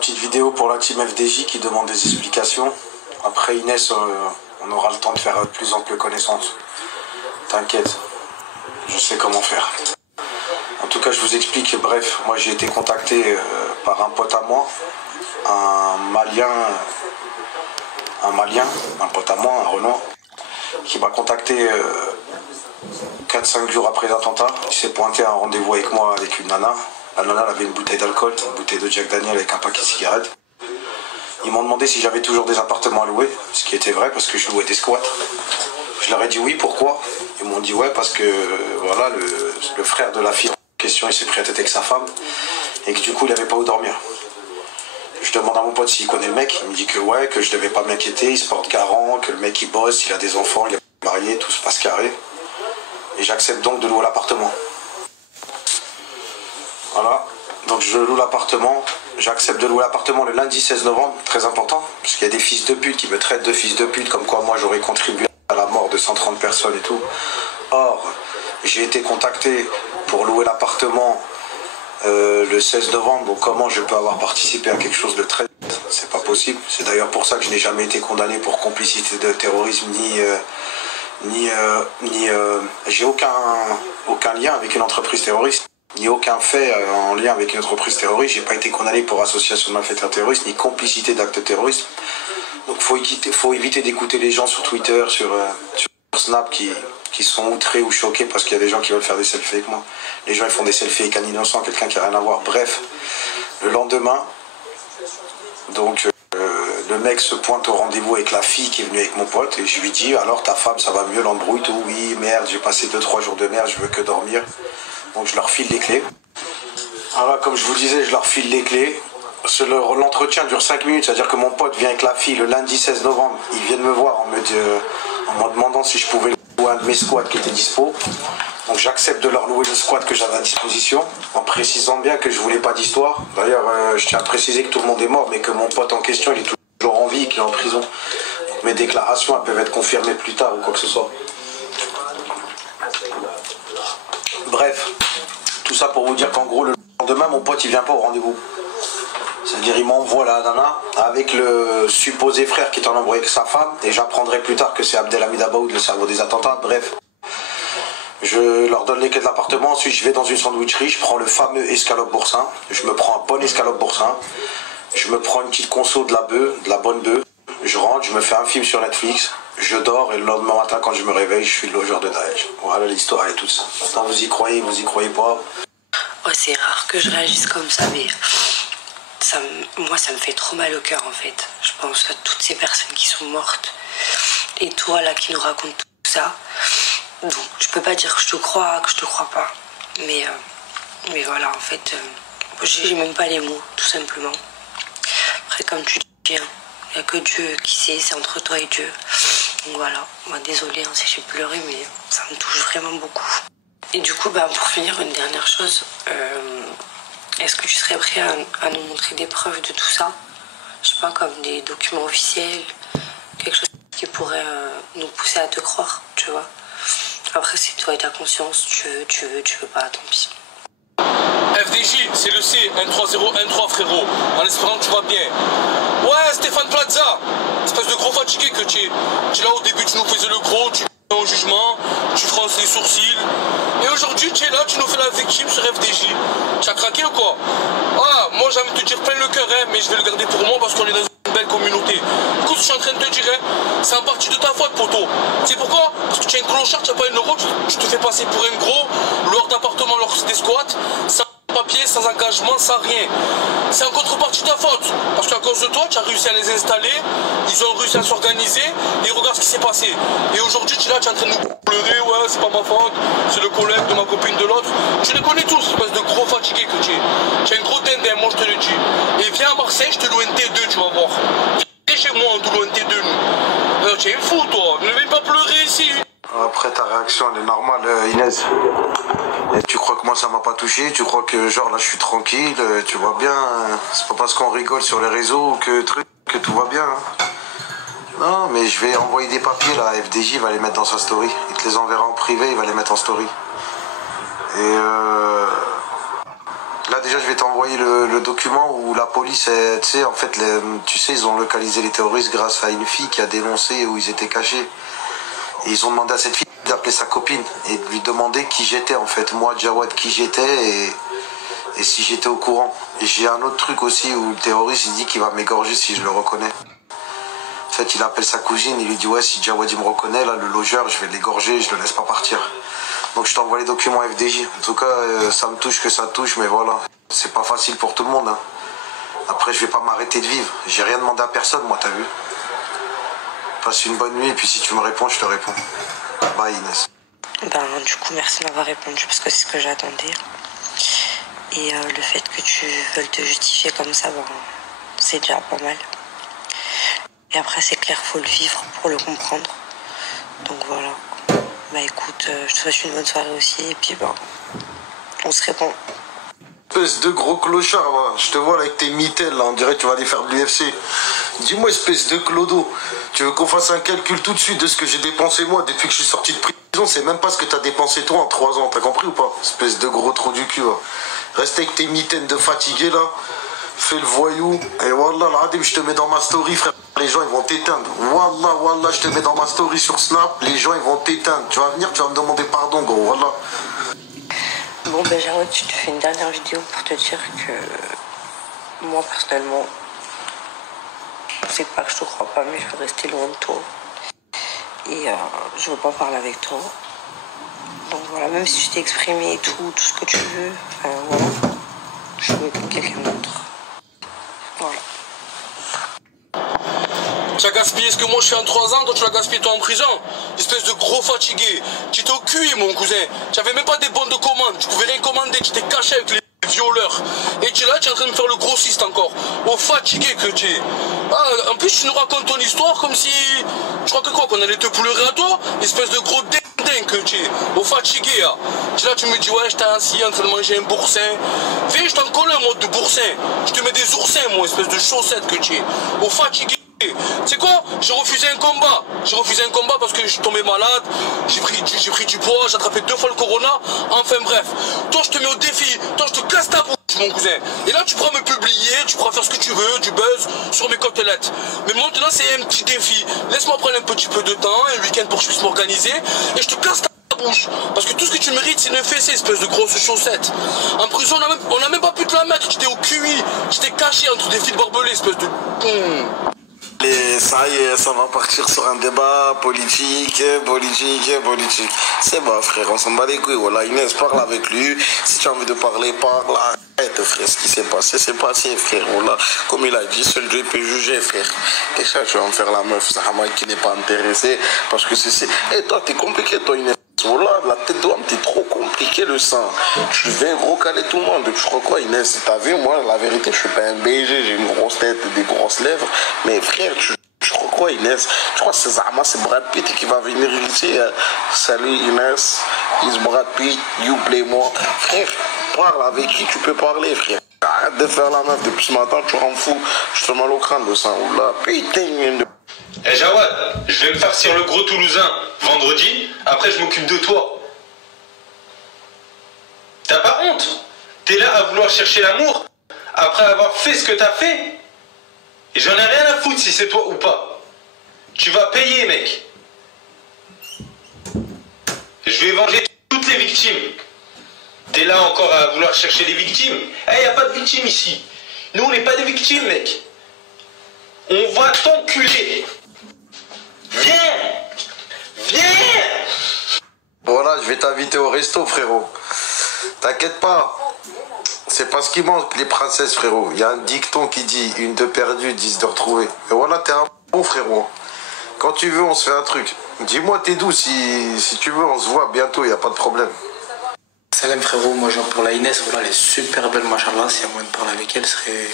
Petite vidéo pour la team FDJ qui demande des explications. Après Inès, on aura le temps de faire plus ample connaissance. T'inquiète, je sais comment faire. En tout cas, je vous explique. Bref, moi j'ai été contacté par un pote à moi, un pote à moi, un Renoir, qui m'a contacté 4-5 jours après l'attentat. Il s'est pointé à un rendez-vous avec moi avec une nana. La nana avait une bouteille d'alcool, une bouteille de Jack Daniel avec un paquet de cigarettes. Ils m'ont demandé si j'avais toujours des appartements à louer, ce qui était vrai parce que je louais des squats. Je leur ai dit oui, pourquoi? Ils m'ont dit ouais parce que voilà, le frère de la fille en question, il s'est pris à tête avec sa femme et que du coup il n'avait pas où dormir. Je demande à mon pote s'il connaît le mec, il me dit que ouais, que je devais pas m'inquiéter, il se porte garant, que le mec il bosse, il a des enfants, il est marié, tout se passe carré. Et j'accepte donc de louer l'appartement. Voilà, donc je loue l'appartement, j'accepte de louer l'appartement le lundi 16 novembre, très important, parce qu'il y a des fils de pute qui me traitent de fils de pute, comme quoi moi j'aurais contribué à la mort de 130 personnes et tout. Or, j'ai été contacté pour louer l'appartement le 16 novembre, donc comment je peux avoir participé à quelque chose de très... C'est pas possible, c'est d'ailleurs pour ça que je n'ai jamais été condamné pour complicité de terrorisme, j'ai aucun lien avec une entreprise terroriste, ni aucun fait en lien avec une entreprise terroriste. J'ai pas été condamné pour association de malfaiteurs terroristes, ni complicité d'actes terroristes. Donc faut éviter d'écouter les gens sur Twitter, sur Snap qui sont outrés ou choqués parce qu'il y a des gens qui veulent faire des selfies avec moi. Les gens ils font des selfies avec un innocent, quelqu'un qui n'a rien à voir. Bref, le lendemain, donc le mec se pointe au rendez-vous avec la fille qui est venue avec mon pote et je lui dis alors ta femme ça va mieux, l'embrouille, tout, oui merde, j'ai passé 2-3 jours de merde, je veux que dormir. Donc je leur file les clés. Alors comme je vous disais, je leur file les clés. L'entretien dure 5 minutes, c'est-à-dire que mon pote vient avec la fille le lundi 16 novembre. Ils viennent me voir en me demandant si je pouvais louer un de mes squats qui était dispo. Donc j'accepte de leur louer le squat que j'avais à disposition, en précisant bien que je voulais pas d'histoire. D'ailleurs, je tiens à préciser que tout le monde est mort, mais que mon pote en question, il est toujours en vie et qu'il est en prison. Donc mes déclarations, elles peuvent être confirmées plus tard ou quoi que ce soit. Bref, tout ça pour vous dire qu'en gros, le lendemain, mon pote, il vient pas au rendez-vous. C'est-à-dire, il m'envoie la nana avec le supposé frère qui est en embrouille avec sa femme, et j'apprendrai plus tard que c'est Abdelhamid Abaoud, le cerveau des attentats. Bref, je leur donne les clés de l'appartement, ensuite je vais dans une sandwicherie, je prends le fameux escalope boursin, je me prends un bon escalope boursin, je me prends une petite conso de la bonne bœuf, je rentre, je me fais un film sur Netflix, je dors et le lendemain matin quand je me réveille, je suis le logeur de Daesh. Voilà, l'histoire est toute ça. Maintenant vous y croyez pas. Ouais, c'est rare que je réagisse comme ça, mais moi ça me fait trop mal au cœur en fait. Je pense à toutes ces personnes qui sont mortes et toi là qui nous racontes tout ça. Donc je peux pas dire que je te crois pas, mais voilà, en fait j'ai même pas les mots, tout simplement. Après comme tu dis, il n'y a que Dieu qui sait, c'est entre toi et Dieu. Donc voilà, moi désolée si j'ai pleuré, mais ça me touche vraiment beaucoup. Et du coup, pour finir, une dernière chose, est-ce que tu serais prêt à nous montrer des preuves de tout ça? Je sais pas, comme des documents officiels, quelque chose qui pourrait nous pousser à te croire, tu vois. Après, c'est toi et ta conscience, tu veux pas, tant pis. FDJ, c'est le C, 13013 frérot, en espérant que tu vas bien. Ouais, Stéphane Plaza, espèce de gros fatigué que tu es. Tu es là au début, tu nous faisais le gros, tu au jugement, tu fronces les sourcils. Et aujourd'hui, tu es là, tu nous fais la victime sur FDJ. Tu as craqué ou quoi? Ah, moi j'ai envie de te dire plein le cœur, mais je vais le garder pour moi parce qu'on est dans une belle communauté. Écoute, je suis en train de te dire, c'est en partie de ta faute, poteau. Tu sais pourquoi? Parce que tu es un clochard, tu n'as pas une euro, tu te fais passer pour un gros, loueur d'appartement lors des squats, sans papier, sans engagement, sans rien. C'est en contrepartie de ta faute. Parce qu'à cause de toi, tu as réussi à les installer, ils ont réussi à s'organiser, et regarde ce qui s'est passé. Et aujourd'hui, tu es là, tu es en train de nous pleurer, ouais, c'est pas ma faute, c'est le collègue de ma copine de l'autre. Tu les connais tous, espèce de gros fatigué que tu es. Tu es un gros dindin, moi je te le dis. Et viens à Marseille, je te loue un T2, tu vas voir. Viens chez moi, on te loue un T2, nous. Tu es fou, toi, ne viens pas pleurer ici. Après ta réaction elle est normale, Inès. Et tu crois que moi ça m'a pas touché? Tu crois que genre là je suis tranquille? Tu vois bien, c'est pas parce qu'on rigole sur les réseaux que tout va bien. Non, mais je vais envoyer des papiers là, FDJ va les mettre dans sa story. Il te les enverra en privé, il va les mettre en story. Et Là déjà je vais t'envoyer le document où la police, tu sais, en fait, tu sais, ils ont localisé les terroristes grâce à une fille qui a dénoncé où ils étaient cachés. Et ils ont demandé à cette fille d'appeler sa copine et de lui demander qui j'étais en fait. Moi, Jawad, qui j'étais et si j'étais au courant. Et j'ai un autre truc aussi où le terroriste il dit qu'il va m'égorger si je le reconnais. En fait, il appelle sa cousine, il lui dit ouais, si Jawad il me reconnaît, là, le logeur, je vais l'égorger, je le laisse pas partir. Donc je t'envoie les documents FDJ. En tout cas, ça me touche que ça touche, mais voilà. C'est pas facile pour tout le monde. Hein. Après, je vais pas m'arrêter de vivre. J'ai rien demandé à personne, moi, t'as vu. Passe une bonne nuit, et puis si tu me réponds, je te réponds. Bye, Inès. Du coup, merci de m'avoir répondu, parce que c'est ce que j'attendais. Et le fait que tu veuilles te justifier comme ça, c'est déjà pas mal. Et après, c'est clair, faut le vivre pour le comprendre. Donc voilà. Écoute, je te souhaite une bonne soirée aussi, et puis on se répond. Espèce de gros clochard, va. Je te vois là avec tes mitelles, là, on dirait que tu vas aller faire de l'UFC. Dis-moi, espèce de clodo, tu veux qu'on fasse un calcul tout de suite de ce que j'ai dépensé moi depuis que je suis sorti de prison? C'est même pas ce que t'as dépensé toi en 3 ans, t'as compris ou pas? Espèce de gros trou du cul, va. Reste avec tes mitaines de fatigué, là. Fais le voyou. Et wallah, l'Adim, je te mets dans ma story, frère. Les gens, ils vont t'éteindre. Wallah, je te mets dans ma story sur Snap. Les gens, ils vont t'éteindre. Tu vas venir, tu vas me demander pardon, gros. Wallah. Bon, Jawad, je te fais une dernière vidéo pour te dire que moi, personnellement, c'est pas que je te crois pas, mais je veux rester loin de toi. Et je veux pas parler avec toi. Donc voilà, même si je t'ai exprimé tout ce que tu veux, voilà, je veux quelqu'un d'autre. Voilà. Tu as gaspillé ce que moi je fais en 3 ans, toi tu l'as gaspillé toi en prison. Espèce de gros fatigué. Tu étais au cul, mon cousin. Tu n'avais même pas des bons de commande. Tu pouvais rien commander. Tu t'es caché avec les violeurs. Et tu es là, tu es en train de faire le grossiste encore. Au fatigué que tu es. Ah, en plus, tu nous racontes ton histoire comme si. Je crois que quoi, qu'on allait te pleurer à toi. Espèce de gros dindin que tu es. Au fatigué, là. Tu es là, tu me dis, ouais, j'étais assis en train de manger un boursin. Viens, je t'en colle un mode de boursin. Je te mets des oursins, mon espèce de chaussette que tu es. Au fatigué. C'est quoi? J'ai refusé un combat. J'ai refusé un combat parce que je suis tombé malade. J'ai pris du poids. J'ai attrapé 2 fois le corona. Enfin bref. Toi, je te mets au défi. Toi, je te casse ta bouche, mon cousin. Et là, tu pourras me publier. Tu pourras faire ce que tu veux. Du buzz sur mes côtelettes. Mais maintenant, c'est un petit défi. Laisse-moi prendre un petit peu de temps. Un week-end pour que je puisse m'organiser. Et je te casse ta bouche. Parce que tout ce que tu mérites, c'est une fessée, espèce de grosse chaussette. En prison, on n'a même pas pu te la mettre. Tu t'es au QI. Tu t'es caché entre des fils barbelés, espèce de... Et ça y est, ça va partir sur un débat politique. C'est bon, frère, on s'en bat les couilles. Voilà, Inès, parle avec lui. Si tu as envie de parler, parle. Arrête, frère, ce qui s'est passé, c'est passé, frère. Voilà, comme il a dit, seul Dieu peut juger, frère. Et ça, tu vas me faire la meuf, Zahama, qui n'est pas intéressée. Parce que c'est... Et toi, t'es compliqué, toi, Inès. Voilà, la tête d'homme, t'es trop compliqué le sang. Tu viens gros caler tout le monde. Tu crois quoi, Inès? T'as vu, moi, la vérité, je suis pas un BG, j'ai une grosse tête, des grosses lèvres. Mais frère, tu crois quoi, Inès? Tu crois que c'est Zahama, c'est Brad Pitt qui va venir ici? Salut, Inès, is Brad Pitt, you play moi. Frère, parle avec qui tu peux parler, frère. Arrête de faire la meuf depuis ce matin, tu rends fou. Je te fais mal au crâne, le sang. Oula, putain de... Eh Jawad, je vais me farcir le gros Toulousain vendredi, après je m'occupe de toi. T'as pas honte? T'es là à vouloir chercher l'amour après avoir fait ce que t'as fait? Et j'en ai rien à foutre si c'est toi ou pas. Tu vas payer, mec. Je vais venger toutes les victimes. T'es là encore à vouloir chercher des victimes? Eh, y a pas de victimes ici. Nous, on n'est pas des victimes, mec. On va t'enculer. Viens! Voilà, je vais t'inviter au resto, frérot. T'inquiète pas. C'est pas ce qui manque, les princesses, frérot. Il y a un dicton qui dit, 1 de perdu, 10 de retrouvé. Et voilà, t'es un bon frérot. Quand tu veux, on se fait un truc. Dis-moi, t'es d'où? Si tu veux, on se voit bientôt, il n'y a pas de problème. Salam frérot, moi genre pour la Inès, voilà, elle est super belle, machallah. Si y a moyen de parler avec elle, ce serait